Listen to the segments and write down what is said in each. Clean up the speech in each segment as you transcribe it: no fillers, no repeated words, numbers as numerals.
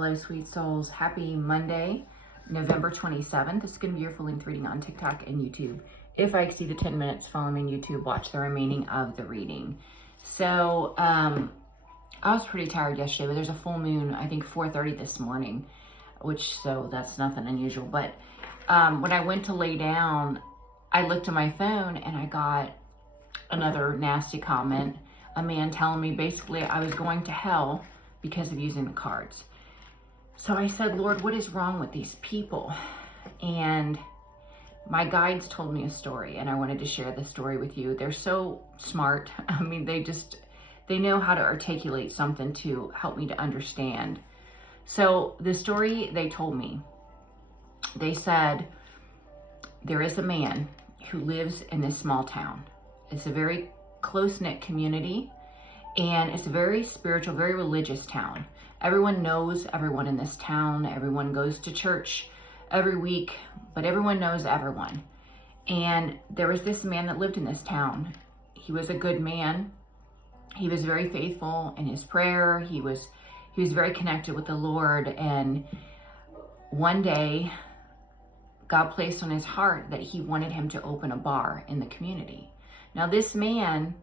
Hello, sweet souls. Happy Monday, November 27th. This is going to be your full-length reading on TikTok and YouTube. If I exceed the 10 minutes, follow me on YouTube. Watch the remaining of the reading. So, I was pretty tired yesterday, but there's a full moon, I think 4:30 this morning, so that's nothing unusual. But when I went to lay down, I looked at my phone and I got another nasty comment. A man telling me basically I was going to hell because of using the cards. So I said, Lord, what is wrong with these people? And my guides told me a story, and I wanted to share the story with you. They're so smart. I mean, they know how to articulate something to help me to understand. So the story they told me, they said, there is a man who lives in this small town. It's a very close-knit community, and it's a very spiritual, very religious town. Everyone knows everyone in this town. Everyone goes to church every week, but everyone knows everyone. And there was this man that lived in this town. He was a good man. He was very faithful in his prayer. He was very connected with the Lord. And one day, God placed on his heart that he wanted him to open a bar in the community. Now, this man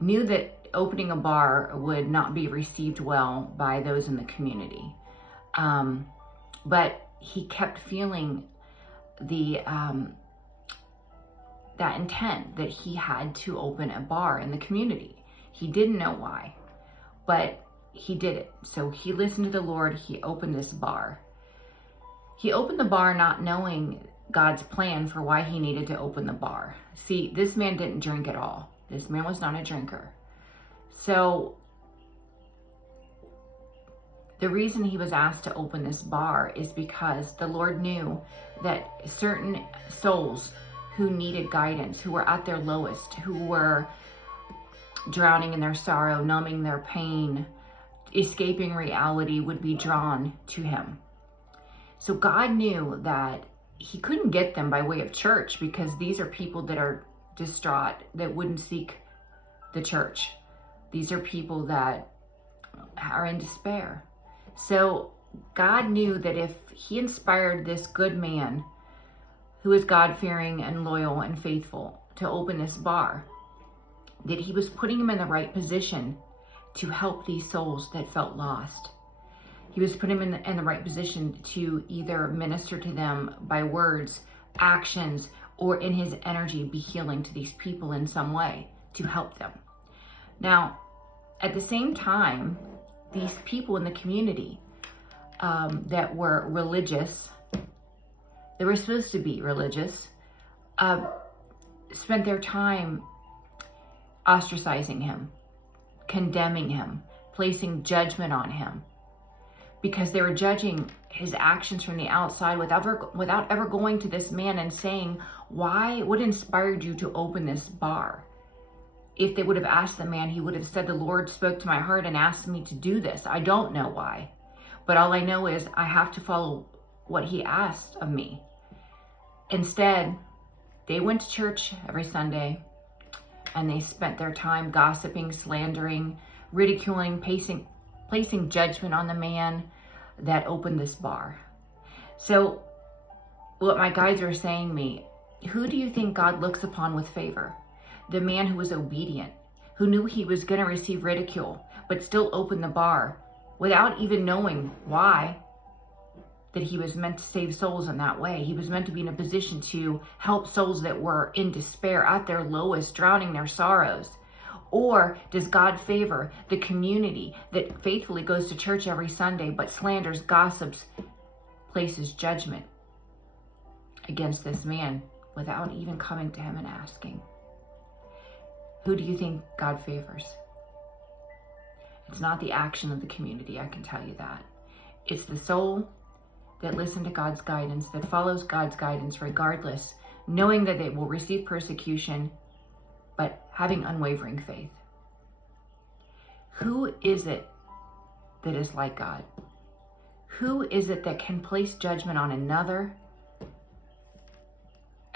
knew that opening a bar would not be received well by those in the community. But he kept feeling that intent that he had to open a bar in the community. He didn't know why, but he did it. So he listened to the Lord. He opened this bar. He opened the bar not knowing God's plan for why he needed to open the bar. See, this man didn't drink at all. This man was not a drinker. So the reason he was asked to open this bar is because the Lord knew that certain souls who needed guidance, who were at their lowest, who were drowning in their sorrow, numbing their pain, escaping reality, would be drawn to him. So God knew that he couldn't get them by way of church, because these are people that are distraught, that wouldn't seek the church. These are people that are in despair. So God knew that if he inspired this good man who is God-fearing and loyal and faithful to open this bar, that he was putting him in the right position to help these souls that felt lost. He was putting him in the right position to either minister to them by words, actions, or in his energy be healing to these people in some way to help them. Now, at the same time, these people in the community that were religious, they were supposed to be religious, spent their time ostracizing him, condemning him, placing judgment on him, because they were judging his actions from the outside without ever going to this man and saying, why, what inspired you to open this bar? If they would have asked the man, he would have said, the Lord spoke to my heart and asked me to do this. I don't know why, but all I know is I have to follow what he asked of me. Instead, they went to church every Sunday, and they spent their time gossiping, slandering, ridiculing, placing judgment on the man that opened this bar. So what my guides are saying to me, who do you think God looks upon with favor? The man who was obedient, who knew he was going to receive ridicule, but still opened the bar without even knowing why, that he was meant to save souls in that way. He was meant to be in a position to help souls that were in despair, at their lowest, drowning their sorrows. Or does God favor the community that faithfully goes to church every Sunday but slanders, gossips, places judgment against this man without even coming to him and asking? Who do you think God favors? It's not the action of the community, I can tell you that. It's the soul that listens to God's guidance, that follows God's guidance regardless, knowing that they will receive persecution, but having unwavering faith. Who is it that is like God? Who is it that can place judgment on another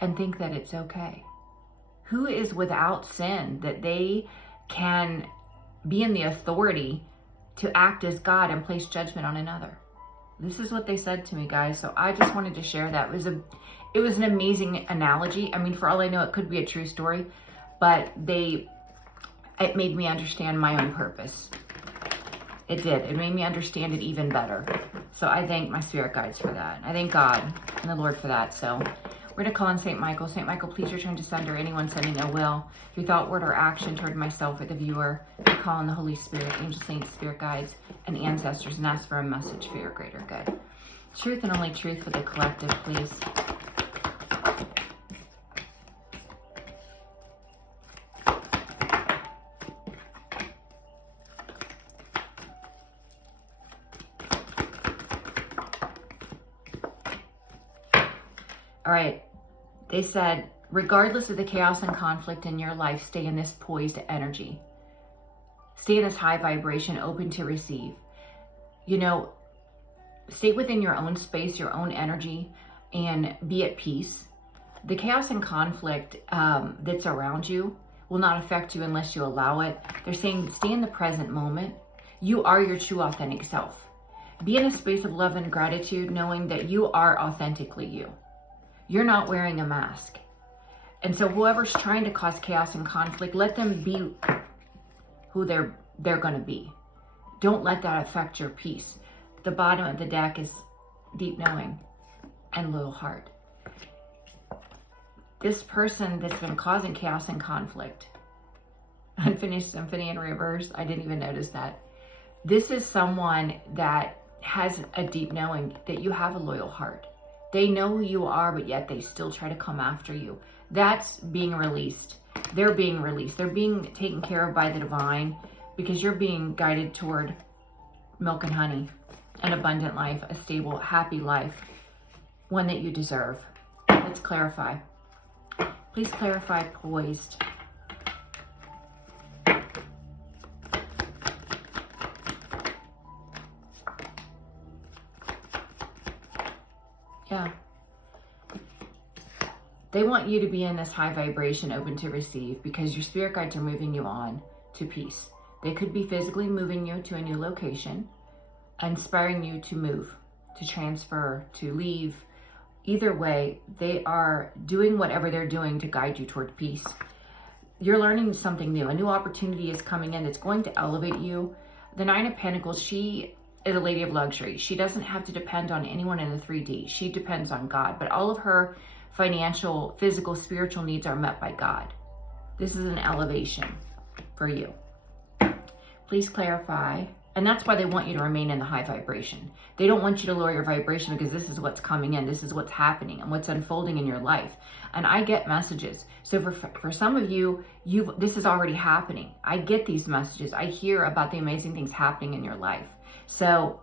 and think that it's okay? Who is without sin that they can be in the authority to act as God and place judgment on another. This is what they said to me, guys. So I just wanted to share that. It was an amazing analogy. I mean, for all I know, it could be a true story, but it made me understand my own purpose. It did. It made me understand it even better. So I thank my spirit guides for that. I thank God and the Lord for that. So we're going to call on St. Michael. St. Michael, please return to sender anyone sending ill will through thought, word, or action toward myself or the viewer. We call on the Holy Spirit, angels, saints, spirit guides, and ancestors, and ask for a message for your greater good. Truth and only truth for the collective, please. All right, they said, regardless of the chaos and conflict in your life, stay in this poised energy. Stay in this high vibration, open to receive. You know, stay within your own space, your own energy, and be at peace. The chaos and conflict that's around you will not affect you unless you allow it. They're saying, stay in the present moment. You are your true authentic self. Be in a space of love and gratitude, knowing that you are authentically you. You're not wearing a mask. And so whoever's trying to cause chaos and conflict, let them be who they're going to be. Don't let that affect your peace. The bottom of the deck is deep knowing and loyal heart. This person that's been causing chaos and conflict, unfinished symphony in reverse, I didn't even notice that. This is someone that has a deep knowing that you have a loyal heart. They know who you are, but yet they still try to come after you. That's being released. They're being released. They're being taken care of by the divine, because you're being guided toward milk and honey, an abundant life, a stable, happy life, one that you deserve. Let's clarify. Please clarify poised. Yeah. They want you to be in this high vibration, open to receive, because your spirit guides are moving you on to peace. They could be physically moving you to a new location, inspiring you to move, to transfer, to leave. Either way, they are doing whatever they're doing to guide you toward peace. You're learning something new. A new opportunity is coming in that's going to elevate you. The Nine of Pentacles, she is a lady of luxury. She doesn't have to depend on anyone in the 3D. She depends on God, but all of her financial, physical, spiritual needs are met by God. This is an elevation for you. Please clarify. And that's why they want you to remain in the high vibration. They don't want you to lower your vibration, because this is what's coming in. This is what's happening and what's unfolding in your life. And I get messages. So for some of you, this is already happening. I get these messages. I hear about the amazing things happening in your life. So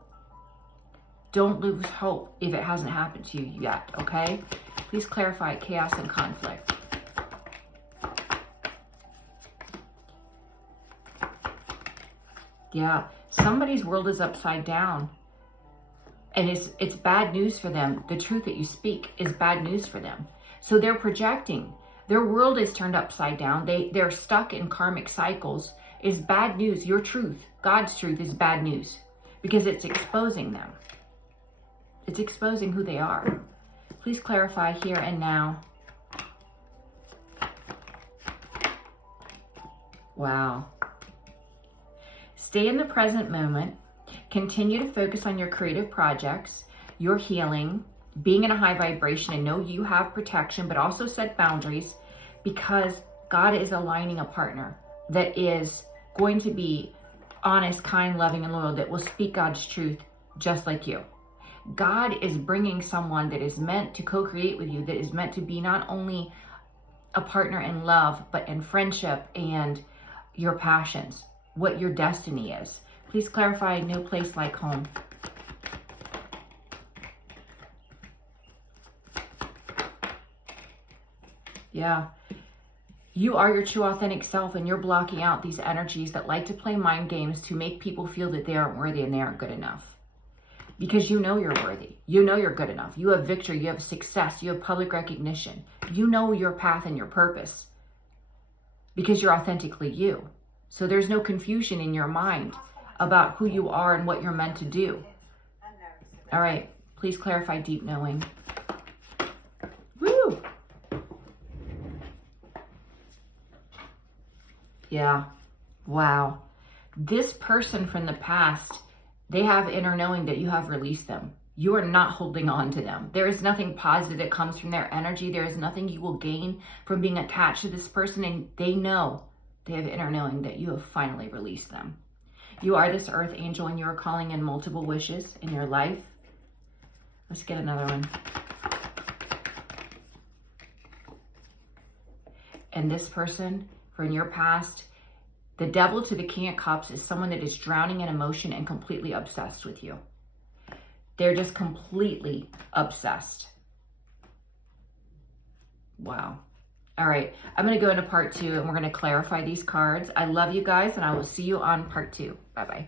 don't lose hope if it hasn't happened to you yet, okay? Please clarify chaos and conflict. Yeah, somebody's world is upside down. And it's bad news for them. The truth that you speak is bad news for them. So they're projecting. Their world is turned upside down. They're stuck in karmic cycles. Is bad news. Your truth, God's truth, is bad news, because it's exposing them. It's exposing who they are. Please clarify here and now. Wow. Stay in the present moment. Continue to focus on your creative projects, your healing, being in a high vibration, and know you have protection, but also set boundaries, because God is aligning a partner that is going to be honest, kind, loving, and loyal, that will speak God's truth just like you. God is bringing someone that is meant to co-create with you, that is meant to be not only a partner in love, but in friendship and your passions, what your destiny is. Please clarify no place like home. Yeah. You are your true authentic self, and you're blocking out these energies that like to play mind games to make people feel that they aren't worthy and they aren't good enough. Because you know you're worthy. You know you're good enough. You have victory. You have success. You have public recognition. You know your path and your purpose, because you're authentically you. So there's no confusion in your mind about who you are and what you're meant to do. All right, please clarify deep knowing. Woo! Yeah, wow. This person from the past, they have inner knowing that you have released them. You are not holding on to them. There is nothing positive that comes from their energy. There is nothing you will gain from being attached to this person, and they know, they have inner knowing that you have finally released them. You are this earth angel, and you are calling in multiple wishes in your life. Let's get another one. And this person from your past, the devil to the King of Cups is someone that is drowning in emotion and completely obsessed with you. They're just completely obsessed. Wow. All right, I'm going to go into part 2 and we're going to clarify these cards. I love you guys, and I will see you on part 2. Bye-bye.